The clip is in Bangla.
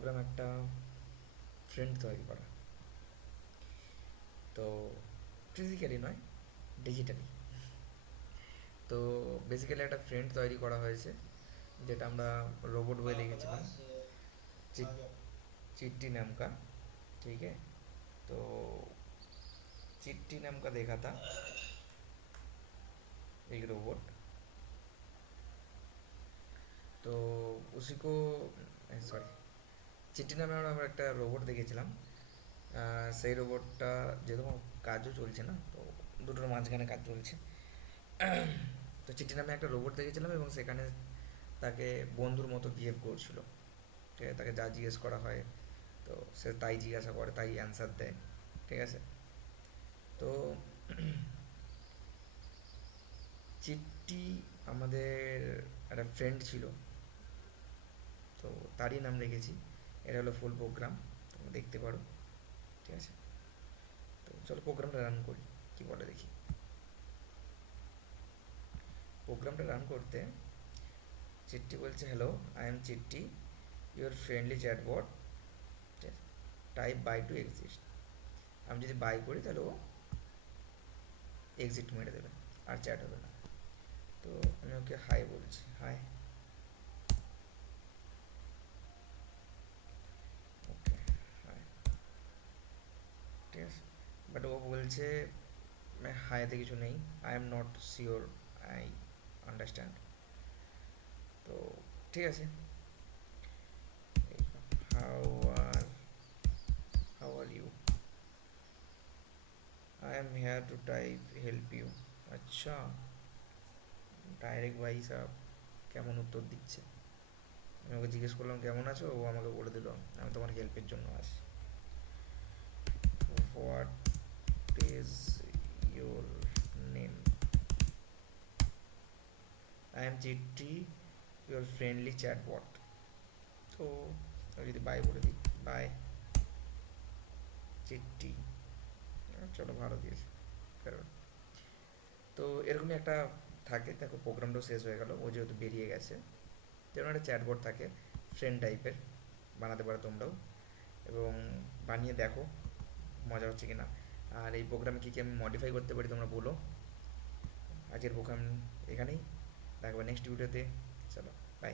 প্রোগ্রাম একটা ফ্রেন্ড তৈরি করা। তো ফিজিক্যালি নয়, ডিজিটালি। তো বেসিক্যালি একটা ফ্রেন্ড তৈরি করা হয়েছে, যেটা আমরা रोबोट বই লিখেছিলাম, चिट्टी नाम का। ठीक है। तो चिट्टी नाम का देखा था एक रोबोट। তো उसी को সরি, চিট্টি নামে আমরা একটা রোবট দেখেছিলাম। সেই রোবটটা যেহেতু আমার কাজও চলছে না, তো দুটোর মাঝখানে কাজ চলছে। তো চিট্টি নামে একটা রোবট দেখেছিলাম এবং সেখানে তাকে বন্ধুর মতো বিহেভ করছিল। ঠিক আছে, তাকে যা জিজ্ঞেস করা হয় তো সে তাই জিজ্ঞাসা করে, তাই অ্যান্সার দেয়। ঠিক আছে। তো চিট্টি আমাদের একটা ফ্রেন্ড ছিল, তো তারই নাম রেখেছি। এটা হলো ফুল প্রোগ্রাম, তোমরা দেখতে পারো। ঠিক আছে। তো চলো প্রোগ্রামটা রান করি, কি বলে দেখি। প্রোগ্রামটা রান করতে চিট্টি বলছে, hello, I am Chitti, your friendly chatbot. ঠিক আছে, টাইপ বাই টু এক্সিস্ট। আমি যদি বাই করি তাহলে ও এক্সিট মেরে দেবে, আর চ্যাট হবে না। তো আমি ওকে হাই বলছি, হাই। Okay, hi. ঠিক আছে। বাট ও বলছে হাইতে কিছু নেই, I am not sure I understand. তো ঠিক আছে, how are how are you, I am here to type help you. अच्छा, ডাইরেক্ট ভাই সাহেব কেমন উত্তর দিচ্ছে। আমি ওকে জিজ্ঞেস করলাম কেমন আছো, ও আমাকে বলে দিল আমি তোমার হেল্পের জন্য আছি। What is your name? I am Chitti, your friendly chatbot. তো আমি যদি বাই বলে দিই, বাই চিট্টি। চলো, ভালো দিয়েছে। কারণ তো এরকমই একটা থাকে। দেখো প্রোগ্রামটাও শেষ হয়ে গেল, ও যেহেতু বেরিয়ে গেছে। যেমন একটা চ্যাটবট থাকে ফ্রেন্ড টাইপের, বানাতে পারো তোমরাও, এবং বানিয়ে দেখো মজা হচ্ছে কি না। আর এই প্রোগ্রামে কী কী আমি মডিফাই করতে পারি তোমরা বলো। আজকের প্রোগ্রাম এখানেই, দেখো নেক্সট ভিডিওতে। চলো, বাই।